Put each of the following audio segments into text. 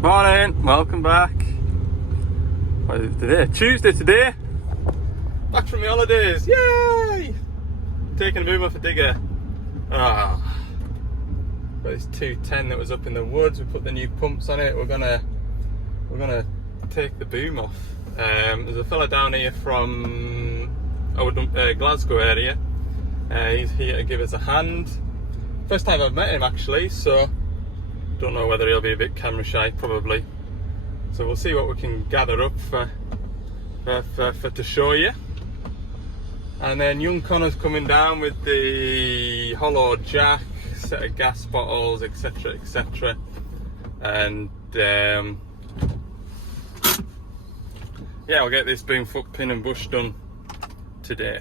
Morning, welcome back. What is it today? Tuesday today. Back from the holidays, yay! Taking a boom off a digger. But it's 210 that was up in the woods. We put the new pumps on it. We're gonna take the boom off. There's a fella down here from Glasgow area. He's here to give us a hand. First time I've met him actually, so don't know whether he'll be a bit camera shy, probably. So we'll see what we can gather up for to show you. And then young Connor's coming down with the hollow jack, set of gas bottles, etc, etc. And yeah, I'll get this boom foot pin and bush done today.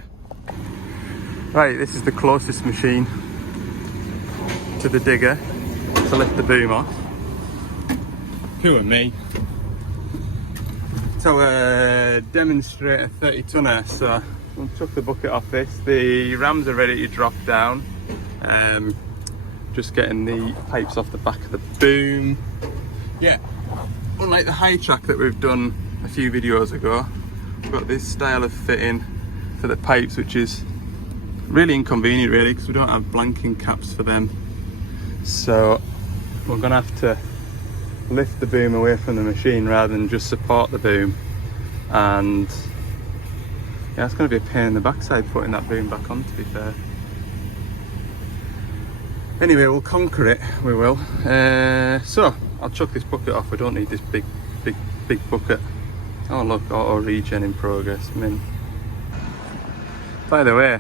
Right, this is the closest machine to the digger to lift the boom off. Who are me? So demonstrate a 30 tonner, so we'll chuck the bucket off this. The rams are ready to drop down. Just getting the pipes off the back of the boom. Yeah, unlike the high track that we've done a few videos ago, we've got this style of fitting for the pipes, which is really inconvenient really, because we don't have blanking caps for them. So we're gonna have to lift the boom away from the machine rather than just support the boom. And yeah, it's gonna be a pain in the backside putting that boom back on, to be fair. Anyway, we'll conquer it, we will. So I'll chuck this bucket off. We don't need this big bucket. Oh look, auto regen in progress. I mean, by the way,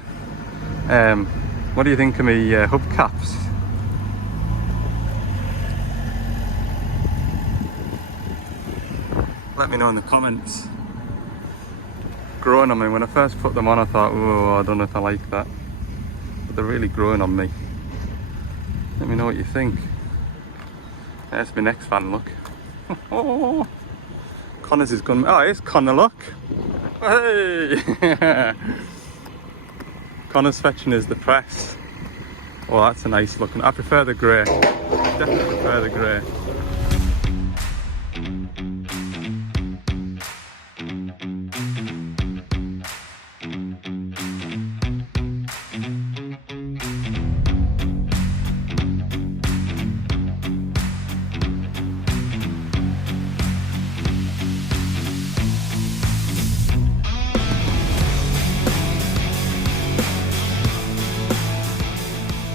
what do you think of me hubcaps? Let me know in the comments. Growing on me. When I first put them on, I thought, oh, I don't know if I like that, but they're really growing on me. Let me know what you think. There's my next fan, look. Oh, Connor's is gone. Oh, it's Connor, look. Hey! Connor's fetching us the press. Oh, that's a nice looking. I prefer the grey. Definitely prefer the grey.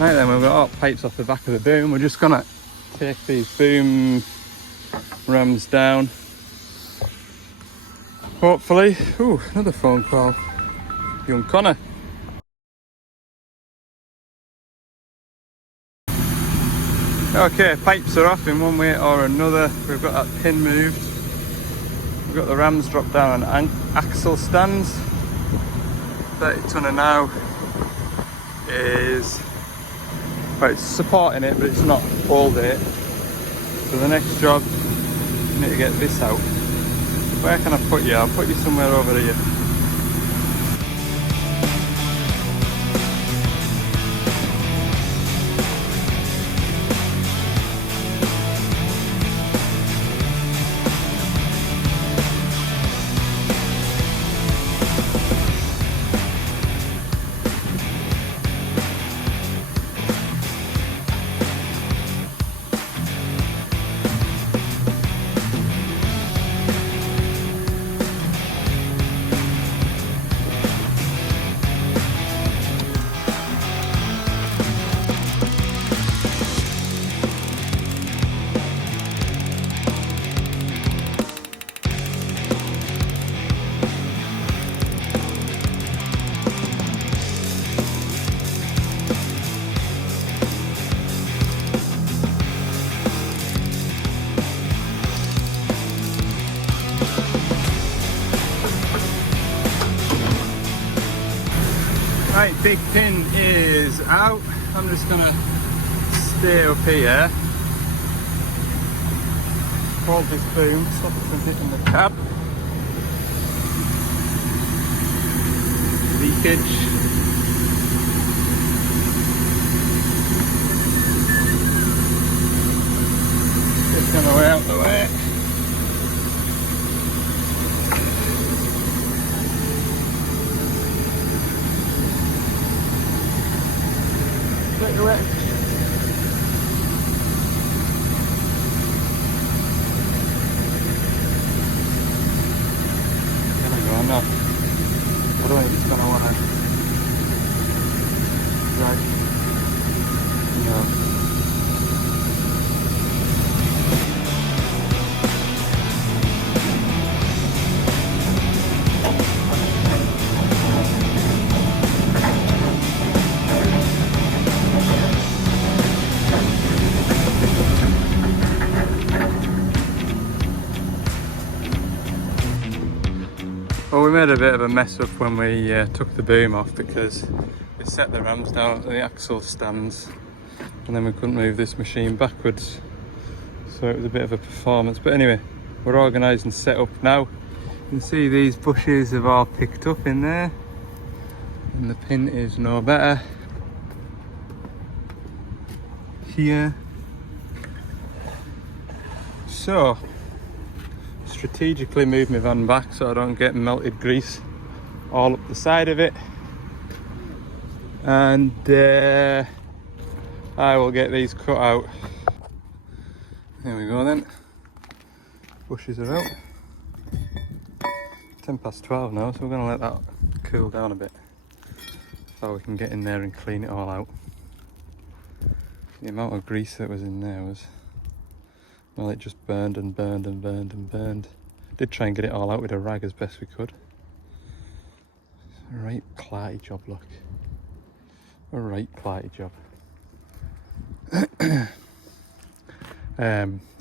Right then, we've got all pipes off the back of the boom. We're just gonna take these boom rams down. Hopefully. Ooh, another phone call. Young Connor. Okay, pipes are off in one way or another. We've got that pin moved. We've got the rams dropped down on axle stands. 30 tonner now is, well, it's supporting it, but it's not pulled it. So the next job, I need to get this out. Where can I put you? I'll put you somewhere over here. Right, big pin is out. I'm just gonna stay up here, hold this boom, stop it from hitting the cab. Leakage. Get my way out the way. Get your way. There we go, I'm not. I don't think it's gonna wanna. Right. No. Well, we made a bit of a mess up when we took the boom off because we set the rams down at the axle stands and then we couldn't move this machine backwards, so it was a bit of a performance. But anyway, we're organised and set up now. You can see these bushes have all picked up in there and the pin is no better here. So strategically move my van back so I don't get melted grease all up the side of it, and I will get these cut out. There we go then, bushes are out. 12:10 now, so we're going to let that cool down a bit so we can get in there and clean it all out. The amount of grease that was in there was, well, it just burned and burned and burned and burned. Did try and get it all out with a rag as best we could. A right clarty job, look. A right clarty job.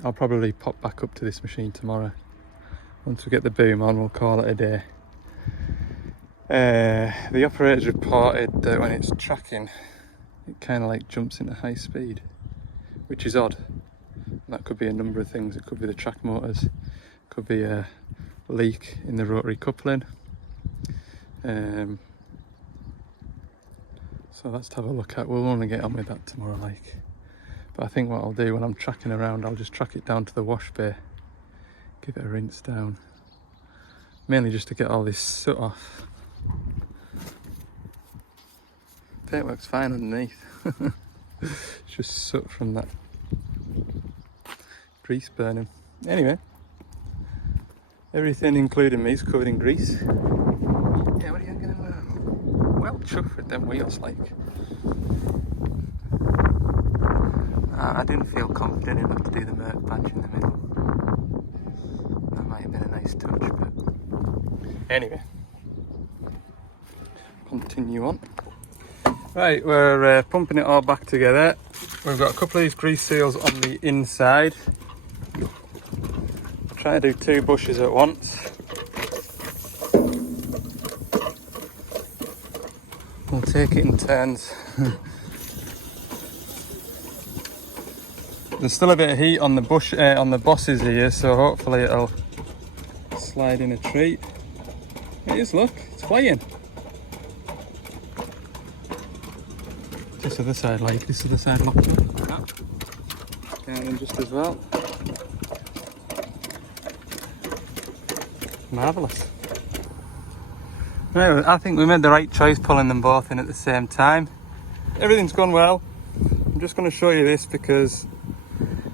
I'll probably pop back up to this machine tomorrow. Once we get the boom on, we'll call it a day. The operator's reported that when it's tracking, it kind of like jumps into high speed, which is odd. That could be a number of things. It could be the track motors, could be a leak in the rotary coupling. So that's to have a look at. We'll only get on with that tomorrow, like. But I think what I'll do when I'm tracking around, I'll just track it down to the wash bay, give it a rinse down, mainly just to get all this soot off. Paintwork's fine underneath. It's just soot from that grease burning. Anyway, everything including me is covered in grease. Yeah, what are you gonna do? Well chuffed with them wheels, like. I didn't feel confident enough to do the Merc badge in the middle. That might have been a nice touch, but anyway, continue on. Right, we're pumping it all back together. We've got a couple of these grease seals on the inside. Try to do 2 bushes at once. We'll take it in turns. There's still a bit of heat on the bush, on the bosses here, so hopefully it'll slide in a treat. It is, look, it's flying. This other side, like, this other side locked up. Down in just as well. Marvellous. Anyway, I think we made the right choice pulling them both in at the same time. Everything's gone well. I'm just going to show you this because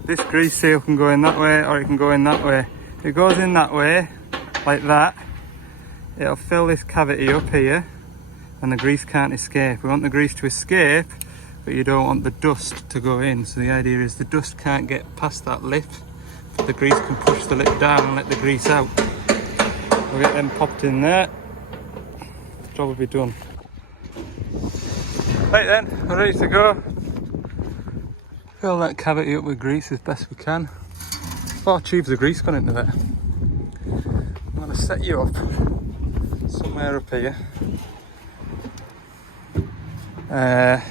this grease seal can go in that way or it can go in that way. If it goes in that way, like that, it'll fill this cavity up here and the grease can't escape. We want the grease to escape, but you don't want the dust to go in. So the idea is the dust can't get past that lip, but the grease can push the lip down and let the grease out. We'll get them popped in there. Job will be done. Right then, we're ready to go. Fill that cavity up with grease as best we can. 4 tubes of grease gone into there. I'm going to set you up somewhere up here. And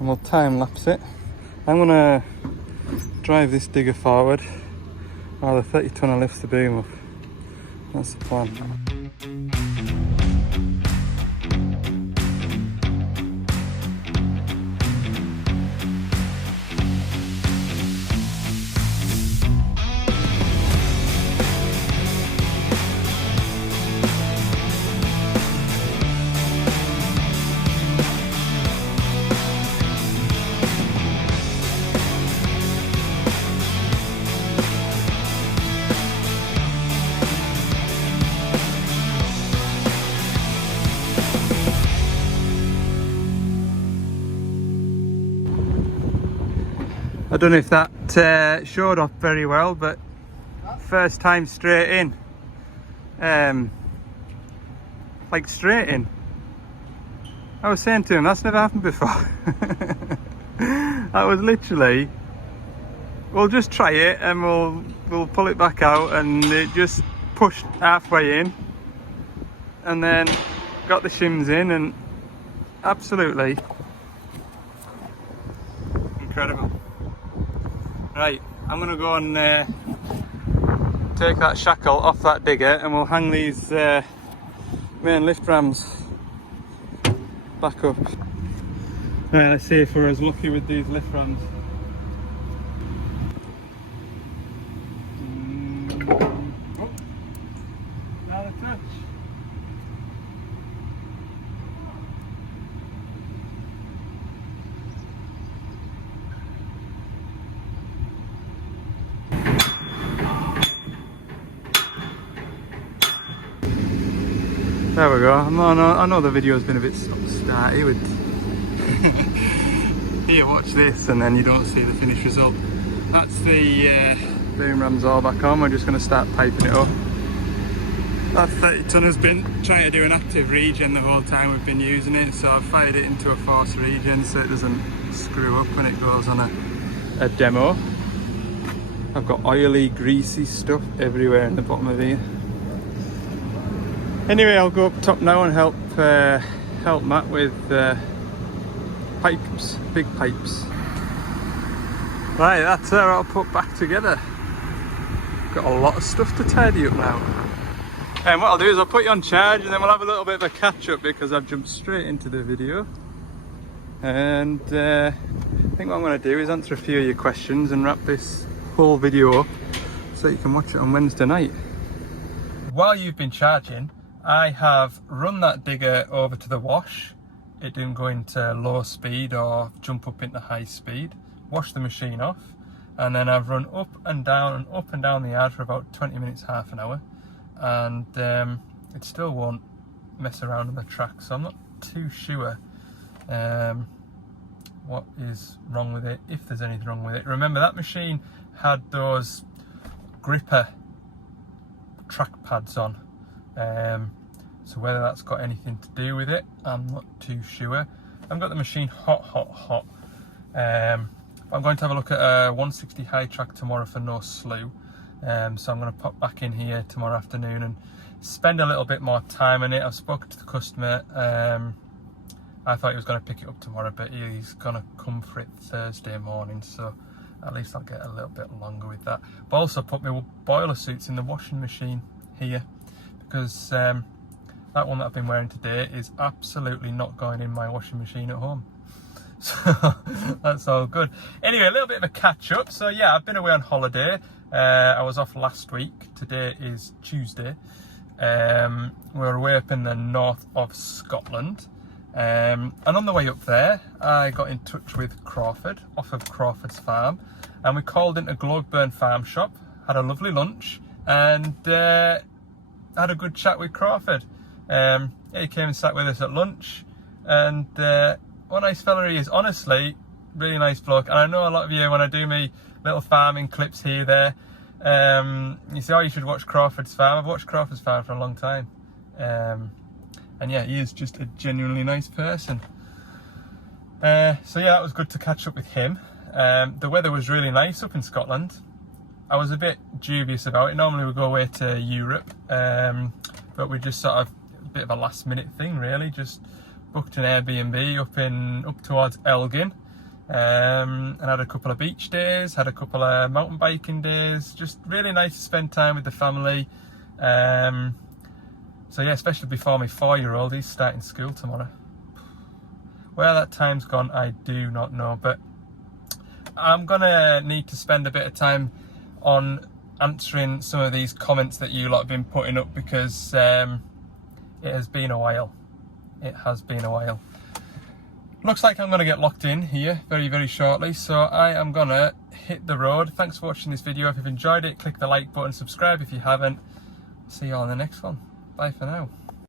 we'll time lapse it. I'm going to drive this digger forward while the 30 tonner lifts the boom up. That's the plan. don't know if that showed up very well, but first time straight in. Like straight in. I was saying to him, that's never happened before. That was literally, we'll just try it and we'll pull it back out, and it just pushed halfway in and then got the shims in, and absolutely incredible. Right, I'm gonna go and take that shackle off that digger, and we'll hang these main lift rams back up. Right, let's see if we're as lucky with these lift rams. Oh, not a touch. There we go. I know the video's been a bit stop-starty with here, watch this, and then you don't see the finished result. That's the boom rams all back on. We're just going to start piping it up. That 30 ton has been trying to do an active regen the whole time we've been using it, so I've fired it into a forced regen so it doesn't screw up when it goes on a demo. I've got oily, greasy stuff everywhere in the bottom of here. Anyway, I'll go up top now and help Matt with pipes, big pipes. Right, that's her all put back together. Got a lot of stuff to tidy up now. And what I'll do is I'll put you on charge, and then we'll have a little bit of a catch up because I've jumped straight into the video. And I think what I'm going to do is answer a few of your questions and wrap this whole video up so you can watch it on Wednesday night. While you've been charging, I have run that digger over to the wash. It didn't go into low speed or jump up into high speed. Washed the machine off, and then I've run up and down the yard for about 20 minutes, half an hour, and it still won't mess around on the track, so I'm not too sure what is wrong with it, if there's anything wrong with it. Remember, that machine had those gripper track pads on. So whether that's got anything to do with it, I'm not too sure. I've got the machine hot. I'm going to have a look at a 160 high track tomorrow for no slew. So I'm going to pop back in here tomorrow afternoon and spend a little bit more time on it. I've spoken to the customer. I thought he was going to pick it up tomorrow, but he's going to come for it Thursday morning, so at least I'll get a little bit longer with that. But also put my boiler suits in the washing machine here, because that one that I've been wearing today is absolutely not going in my washing machine at home. So that's all good. Anyway, a little bit of a catch up. So yeah, I've been away on holiday. I was off last week. Today is Tuesday. We're away up in the north of Scotland. And on the way up there, I got in touch with Crawford, off of Crawford's farm. And we called into Globeburn Farm Shop, had a lovely lunch, and had a good chat with Crawford. He came and sat with us at lunch, and what a nice fella he is. Honestly, really nice bloke. And I know a lot of you, when I do me little farming clips here, there, you say, oh, you should watch Crawford's farm. I've watched Crawford's farm for a long time. And yeah, he is just a genuinely nice person. So yeah, that was good to catch up with him. The weather was really nice up in Scotland. I was a bit dubious about it. Normally we go away to Europe, but we just sort of, a bit of a last minute thing really, just booked an Airbnb up towards Elgin, and had a couple of beach days, had a couple of mountain biking days. Just really nice to spend time with the family. So yeah, especially before my 4-year-old, he's starting school tomorrow. Where that time's gone, I do not know, but I'm gonna need to spend a bit of time on answering some of these comments that you lot have been putting up, because it has been a while. It has been a while. Looks like I'm going to get locked in here very, very shortly, so I am going to hit the road. Thanks for watching this video. If you've enjoyed it, click the like button, subscribe if you haven't. See you all in the next one. Bye for now.